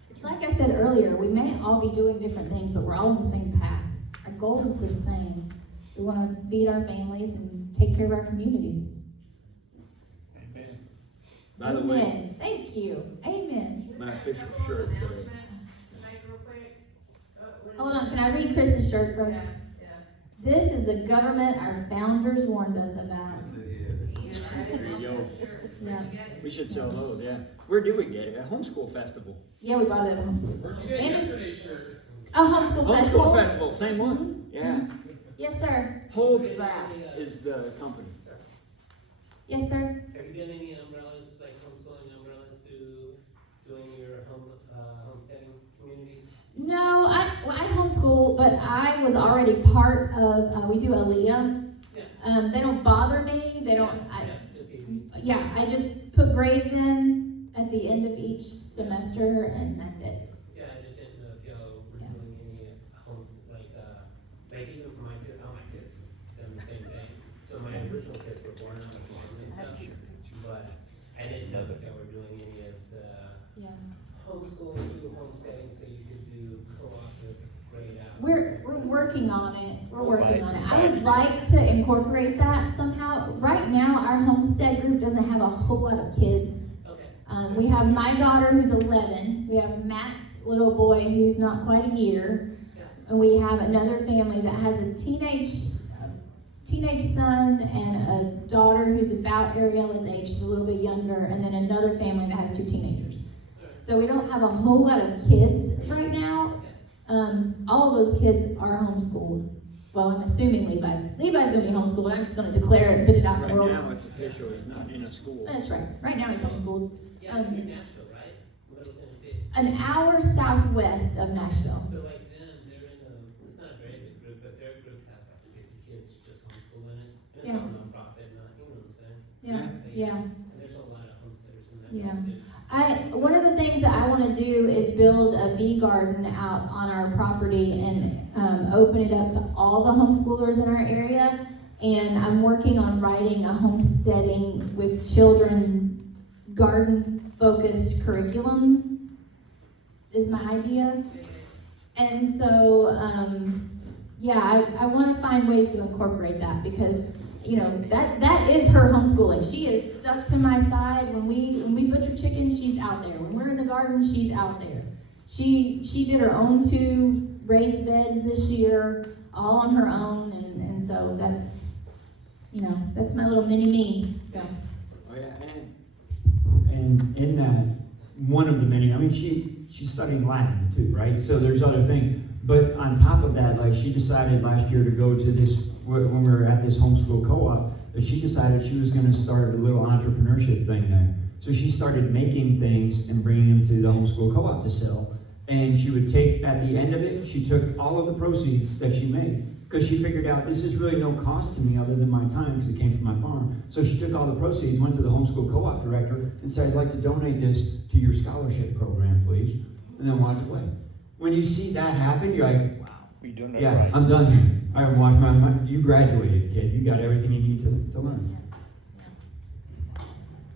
It's like I said earlier, we may all be doing different things, but we're all on the same path. Our goal is the same. We want to feed our families and take care of our communities. Amen. By the way, Amen. Thank you. Amen. my official shirt today. Hold on, can I read Chris's shirt first? Yeah. This is the government our founders warned us about. There you go. Yeah, We should sell those, yeah. Where do we get it? At Homeschool Festival. yeah, we bought it at a homeschool Where'd you festival. get And it's yesterday's shirt? a homeschool festival. Homeschool Festival, same one. Yeah. Yes, sir. Hold Fast is the company. Yes, sir. Have you done any umbrellas, like homeschooling umbrellas to doing your homesteading communities? No, I homeschool, but I was already part of, we do Aaliyah. Yeah. They don't bother me. They don't, Just easy. yeah, I just put grades in at the end of each semester and that's it. Yeah, I just didn't know if y'all were doing any homes, like even for my kids, all my kids, done the same thing. So my original kids were born on a farm and stuff, but I didn't know if y'all were doing any of the Yeah. homeschooling through homesteading, so you could do co-operative grade out. We're working on it. We're working on it. I would like to incorporate that somehow. Right now, our homestead group doesn't have a whole lot of kids. Okay. We have my daughter who's 11. We have Matt's little boy who's not quite a year. And we have another family that has a teenage son and a daughter who's about Ariella's age, she's a little bit younger, and then another family that has 2 teenagers. So we don't have a whole lot of kids right now. All of those kids are homeschooled. well, I'm assuming Levi's gonna be homeschooled. I'm just gonna declare it and put it out in the Right world. now, it's official, he's not in a school. That's right. Right now he's homeschooled. Yeah, you're in Nashville, right? Middle Tennessee. An hour southwest of Nashville. So like them, they're in it's not a very big group, but their group has like 50 kids just homeschooling it. And it's Yeah. all nonprofit, not, you know what I'm saying? Yeah. And there's a lot of homesteaders in that. Yeah. competition. One of the things that I want to do is build a bee garden out on our property and open it up to all the homeschoolers in our area. And I'm working on writing a homesteading with children garden-focused curriculum is my idea. And so, I want to find ways to incorporate that because that is her homeschooling. She is stuck to my side. When we butcher chicken, she's out there. When we're in the garden, she's out there. She did her own 2 raised beds this year, all on her own, and so that's my little mini me. So. Oh yeah, and in that, one of the many, I mean, she's studying Latin too, right? So there's other things. But on top of that, like she decided last year to go to this, when we were at this homeschool co-op, that she decided she was going to start a little entrepreneurship thing there. So she started making things and bringing them to the homeschool co-op to sell. And she would take, at the end of it, she took all of the proceeds that she made. Because she figured out this is really no cost to me other than my time because it came from my farm. So she took all the proceeds, went to the homeschool co-op director and said, I'd like to donate this to your scholarship program, please. And then walked away. When you see that happen, you're like, wow. You're doing that Yeah, right. I'm done here. I watched you graduated, kid. You got everything you need to learn.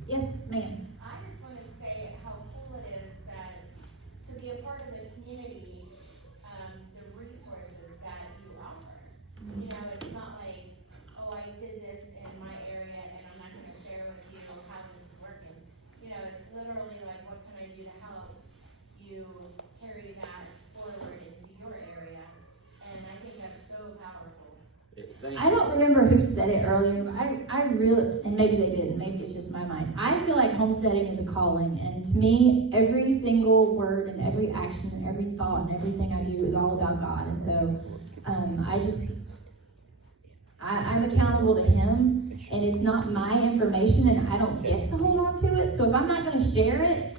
Yes, ma'am. I just wanted to say how cool it is that to be a part of the community, the resources that you offer. You know, it's not like, oh, I did this in my area and I'm not gonna share with you how this is working. You know, it's literally like, what can I do to help you carry that forward into your area? And I think that's so powerful. I don't remember who said it earlier, but I really, and maybe they didn't, maybe it's just my mind. I feel like homesteading is a calling, and to me, every single word and every action and every thought and everything I do is all about God. And so I'm accountable to Him, and it's not my information, and I don't get to hold on to it. So if I'm not going to share it,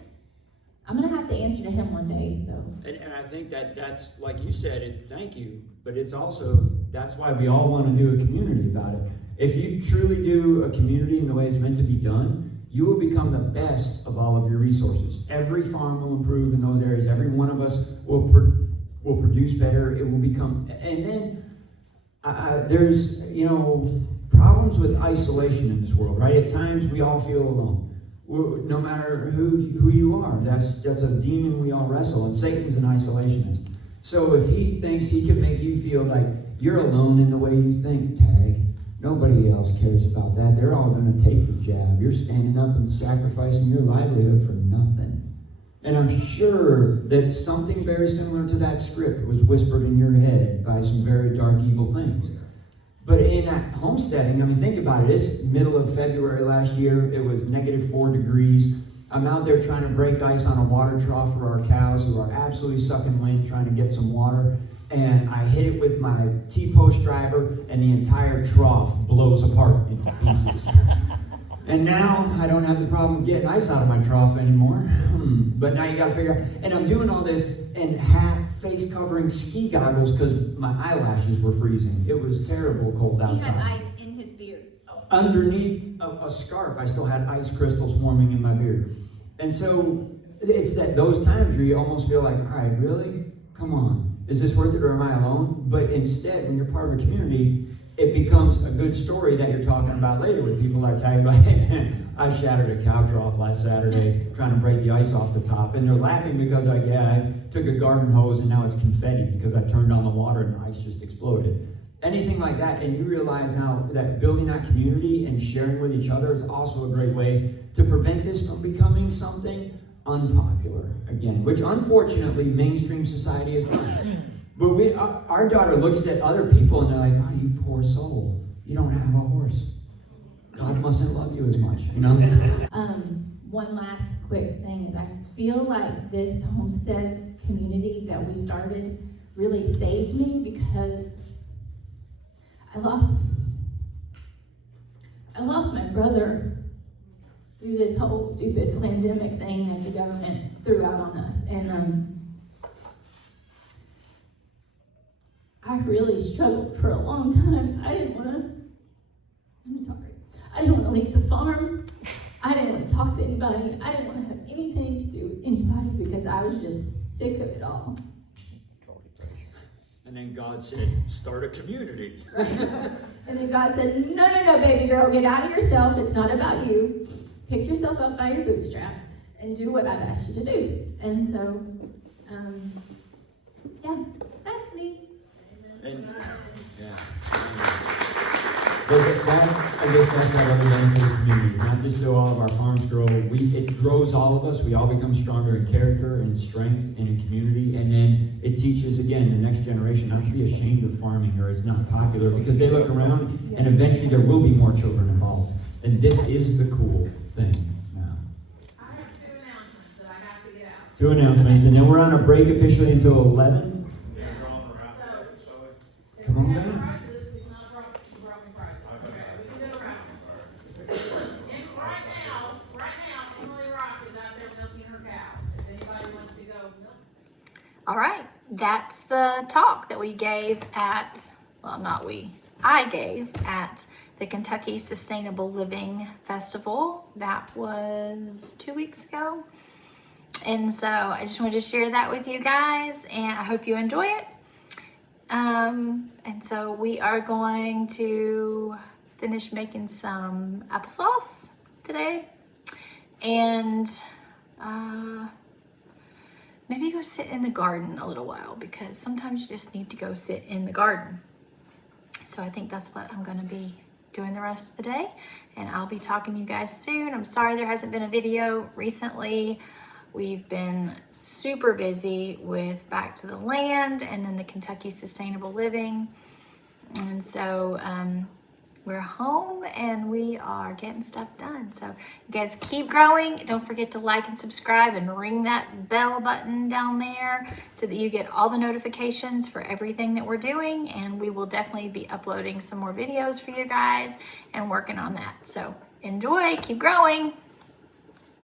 I'm going to have to answer to Him one day. So. And I think that's, like you said, it's thank you, but it's also, that's why we all want to do a community about it. If you truly do a community in the way it's meant to be done, you will become the best of all of your resources. Every farm will improve in those areas. Every one of us will produce better. It will become, and then there's, problems with isolation in this world, right? At times we all feel alone. No matter who you are, that's a demon we all wrestle, and Satan's an isolationist. So if he thinks he can make you feel like you're alone in the way you think, tag, nobody else cares about that. They're all going to take the jab. You're standing up and sacrificing your livelihood for nothing. And I'm sure that something very similar to that script was whispered in your head by some very dark, evil things. But in that homesteading, I mean, think about it. It's middle of February last year. It was -4 degrees. I'm out there trying to break ice on a water trough for our cows who are absolutely sucking wind trying to get some water. And I hit it with my T-post driver, and the entire trough blows apart into pieces. And now I don't have the problem of getting ice out of my trough anymore. But now you got to figure out. And I'm doing all this in hat, face covering, ski goggles because my eyelashes were freezing. It was terrible cold outside. He had ice in his beard. Underneath a scarf, I still had ice crystals forming in my beard. And so it's those times where you almost feel like, all right, really? Come on. Is this worth it or am I alone? But instead, when you're part of a community, it becomes a good story that you're talking about later with people that tell you, like, I shattered a cow trough last Saturday trying to break the ice off the top. And they're laughing because, I took a garden hose and now it's confetti because I turned on the water and the ice just exploded. Anything like that, and you realize now that building that community and sharing with each other is also a great way to prevent this from becoming something unpopular again, which unfortunately mainstream society has done. But our daughter looks at other people and they're like, oh, you poor soul, you don't have a horse. God mustn't love you as much, One last quick thing is I feel like this homestead community that we started really saved me because I lost my brother through this whole stupid pandemic thing that the government threw out on us. And I really struggled for a long time. I didn't want to leave the farm. I didn't want to talk to anybody. I didn't want to have anything to do with anybody because I was just sick of it all. And then God said, start a community. Right. And then God said, no, baby girl, get out of yourself. It's not about you. Pick yourself up by your bootstraps and do what I've asked you to do. And so, yeah, that's me. And, yeah. But I guess that's not other than for the community. Not just do all of our farms grow. It grows all of us. We all become stronger in character and strength and in community. And then it teaches, again, the next generation not to be ashamed of farming or it's not popular, because they look around and eventually there will be more children involved. And this is the cool thing now. I have 2 announcements that I have to get out. 2 announcements, and then we're on a break officially until 11. Yeah, drawing the raffle, so If Come on we have down. prizes, it's not dropping prizes. Okay, we can do a raffle. And right now, Emily Rock is out there milking her cow. If anybody wants to go milk. All right, that's the talk that we gave at, well, not we, I gave at the Kentucky Sustainable Living Festival. That was 2 weeks ago. And so I just wanted to share that with you guys, and I hope you enjoy it. And so we are going to finish making some applesauce today, and maybe go sit in the garden a little while, because sometimes you just need to go sit in the garden. So I think that's what I'm going to be doing the rest of the day, and I'll be talking to you guys soon. I'm sorry there hasn't been a video recently. We've been super busy with Back to the Land and then the Kentucky Sustainable Living. And so we're home and we are getting stuff done. So you guys keep growing. Don't forget to like and subscribe and ring that bell button down there so that you get all the notifications for everything that we're doing. And we will definitely be uploading some more videos for you guys and working on that. So enjoy, keep growing.